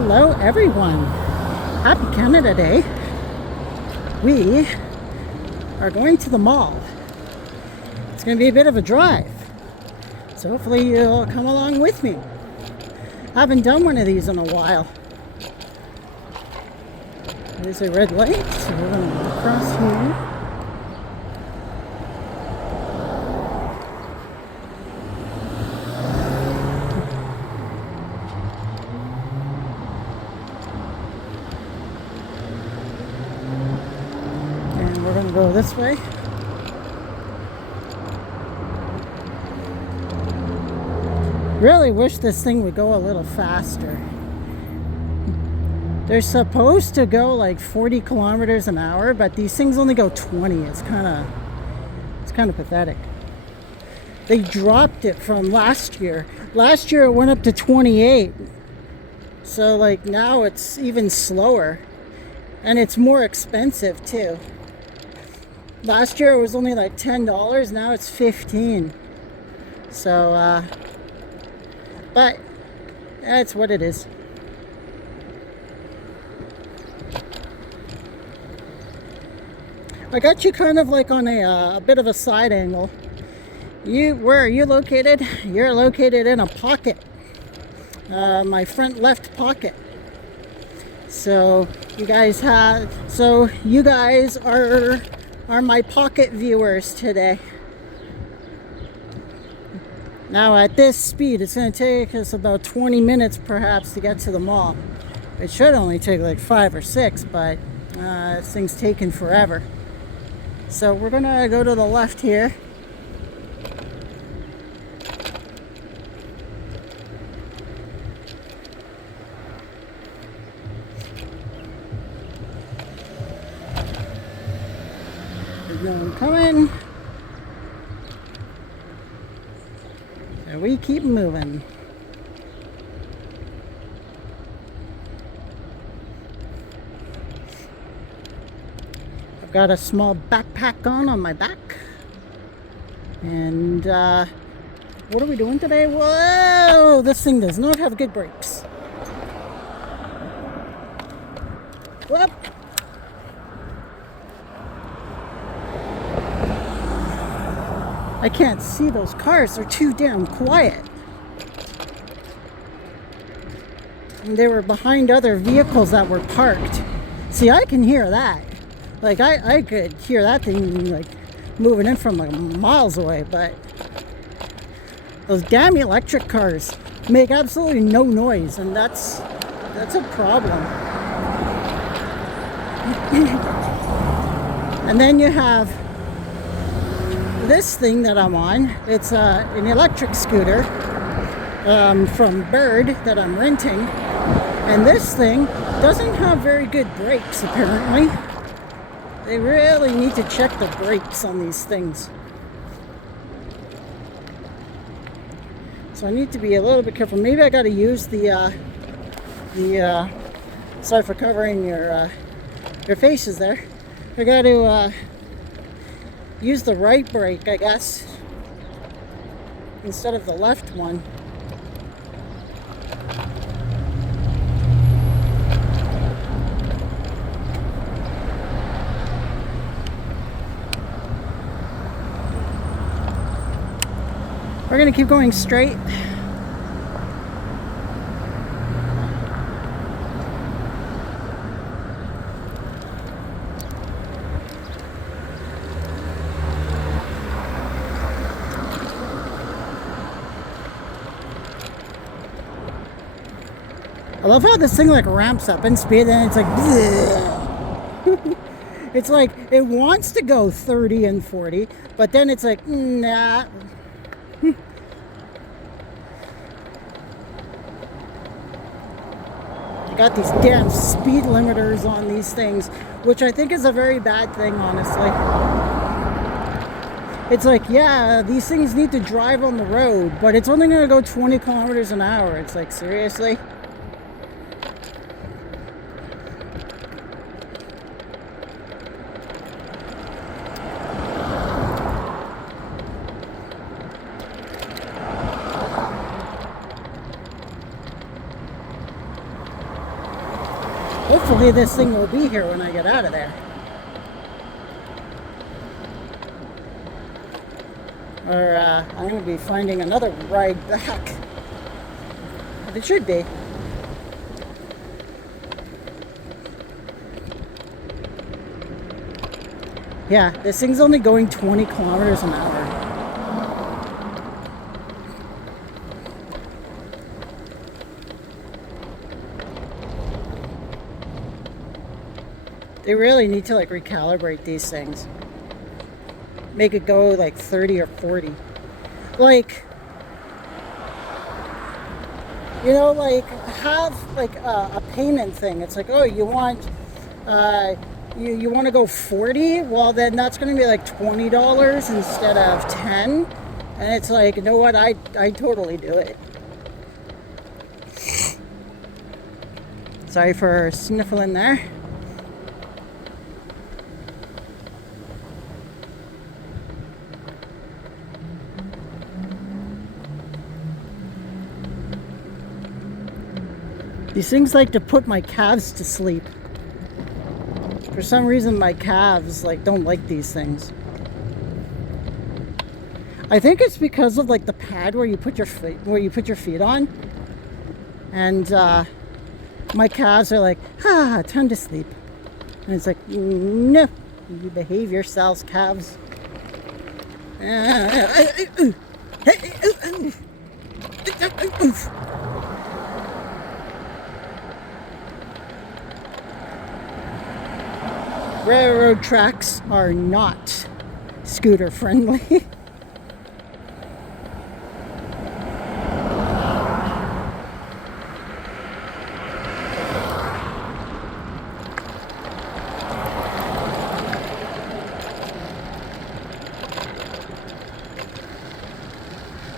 Hello everyone. Happy Canada Day. We are going to the mall. It's going to be a bit of a drive. So hopefully you'll come along with me. I haven't done one of these in a while. There's a red light, so we're going to go across here. We're going to go this way. Really wish this thing would go a little faster. They're supposed to go like 40 kilometers an hour, but these things only go 20. It's kind of pathetic. They dropped it from last year. Last year it went up to 28. So like now it's even slower. And it's more expensive too. Last year it was only like $10, now it's $15. So, but that's what it is. I got you kind of like on a bit of a side angle. Where are you located? You're located in a pocket. My front left pocket. So you guys are my pocket viewers today. Now at this speed, it's going to take us about 20 minutes perhaps to get to the mall. It should only take like 5 or 6, but this thing's taking forever. So we're going to go to the left here. I'm coming. So we keep moving. I've got a small backpack on my back. And what are we doing today? Whoa! This thing does not have good brakes. Whoop! I can't see those cars. They're too damn quiet. And they were behind other vehicles that were parked. See, I can hear that. Like, I could hear that thing, like, moving in from, like, miles away. But those damn electric cars make absolutely no noise. And that's a problem. And then you have this thing that I'm on. It's an electric scooter from Bird that I'm renting, and this thing doesn't have very good brakes apparently. They really need to check the brakes on these things. So I need to be a little bit careful. Maybe I got to use the sorry for covering your faces there. I got to use the right brake, I guess, instead of the left one. We're going to keep going straight. I love how this thing like ramps up in speed and it's like it's like it wants to go 30 and 40, but then it's like nah. You got these damn speed limiters on these things, which I think is a very bad thing, honestly. It's like, yeah, these things need to drive on the road, but it's only going to go 20 kilometers an hour. It's like, seriously? hopefully this thing will be here when I get out of there. Or I'm going to be finding another ride back. But it should be. Yeah, this thing's only going 20 kilometers an hour. They really need to like recalibrate these things. Make it go like 30 or 40. Like, you know, like have like a payment thing. It's like, oh, you want you want to go 40? Well, then that's going to be like $20 instead of 10. And it's like, you know what? I totally do it. Sorry for sniffling there. These things like to put my calves to sleep. For some reason, my calves like don't like these things. I think it's because of like the pad where you put your feet on, and my calves are like, time to sleep, and it's like, no, you behave yourselves, calves. Railroad tracks are not scooter friendly.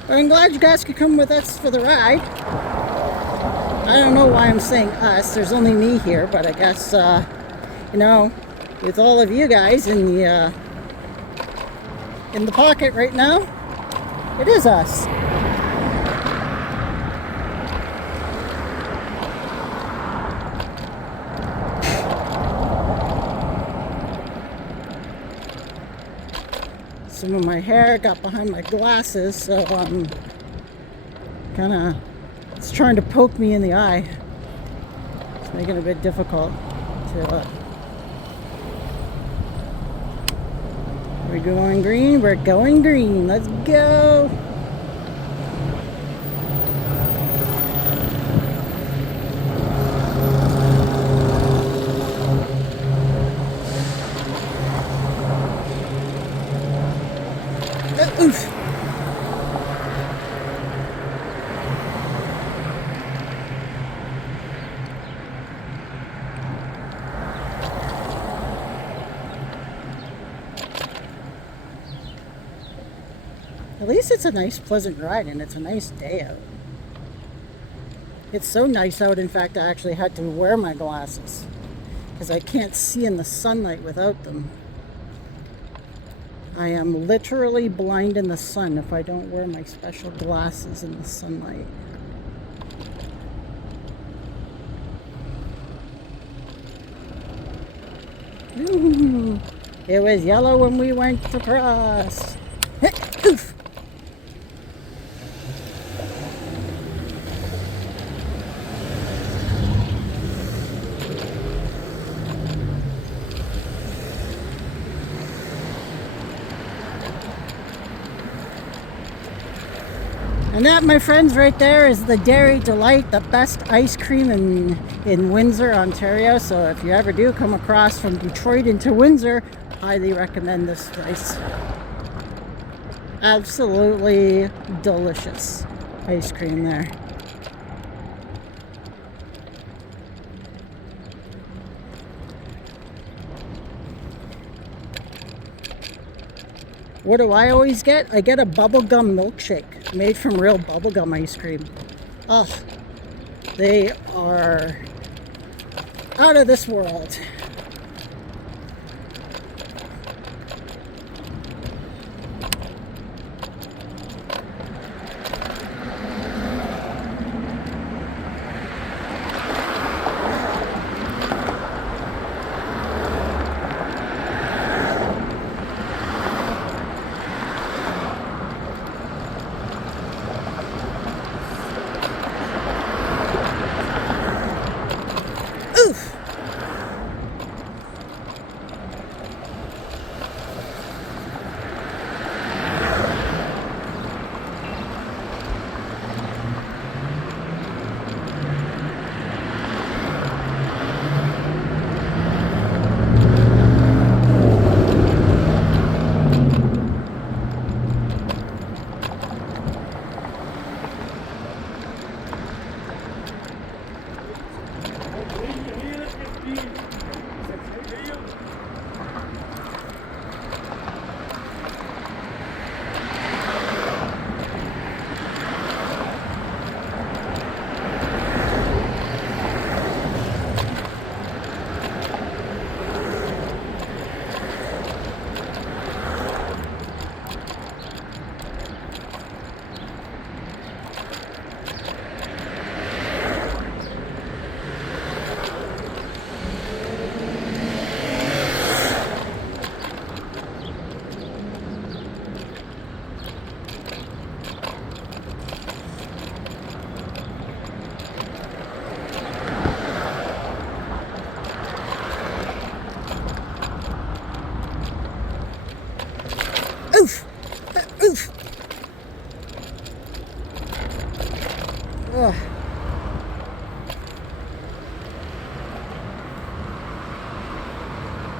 But I'm glad you guys could come with us for the ride. I don't know why I'm saying us. There's only me here, but I guess, you know, with all of you guys in the pocket right now, it is us. Some of my hair got behind my glasses, so it's trying to poke me in the eye. It's making it a bit difficult to we're going green. We're going green. Let's go. Oof. At least it's a nice, pleasant ride, and it's a nice day out. It's so nice out, in fact, I actually had to wear my glasses because I can't see in the sunlight without them. I am literally blind in the sun if I don't wear my special glasses in the sunlight. Ooh, it was yellow when we went across. Oof. And that, my friends, right there is the Dairy Delight, the best ice cream in Windsor, Ontario. So if you ever do come across from Detroit into Windsor, highly recommend this place. Absolutely delicious ice cream there. What do I always get? I get a bubblegum milkshake made from real bubblegum ice cream. Oh, they are out of this world.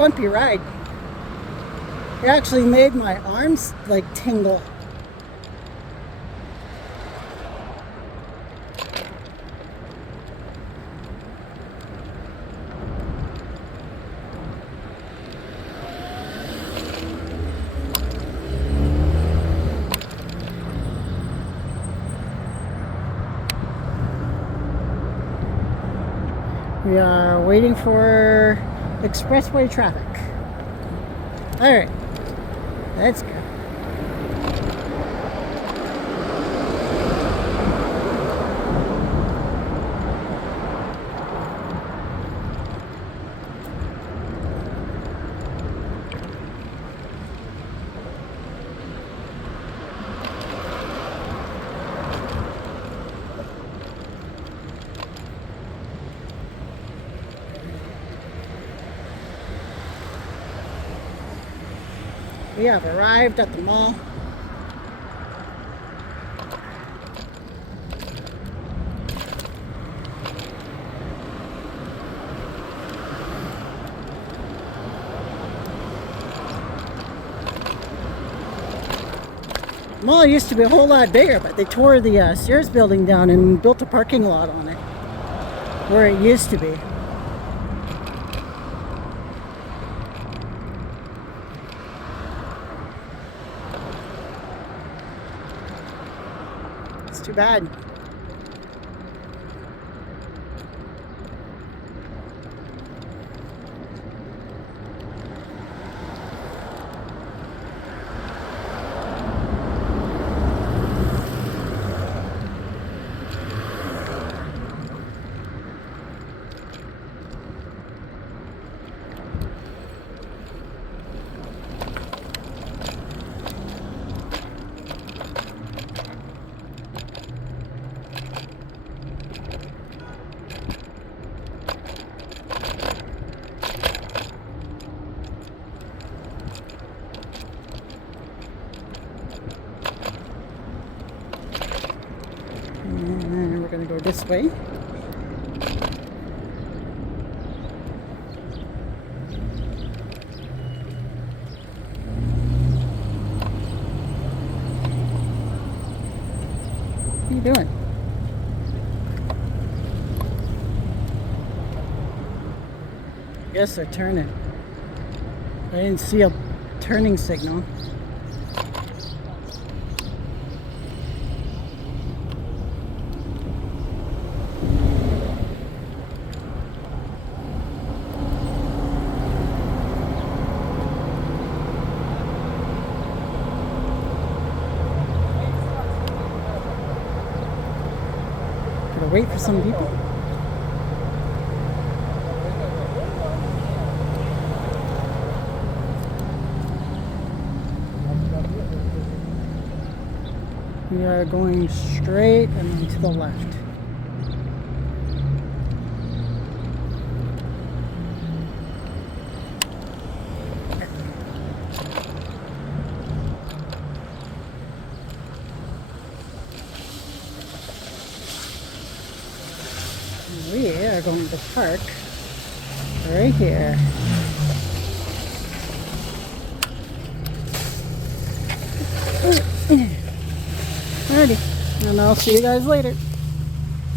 bumpy ride. It actually made my arms like tingle. We are waiting for expressway traffic. All right, let's go. We have arrived at the mall. The mall used to be a whole lot bigger, but they tore the Sears building down and built a parking lot on it, where it used to be. It's too bad. And we're going to go this way. What are you doing? I guess they're turning. I didn't see a turning signal. Gotta wait for some people. We are going straight and then to the left. We are going to park right here. Alrighty, and I'll see you guys later.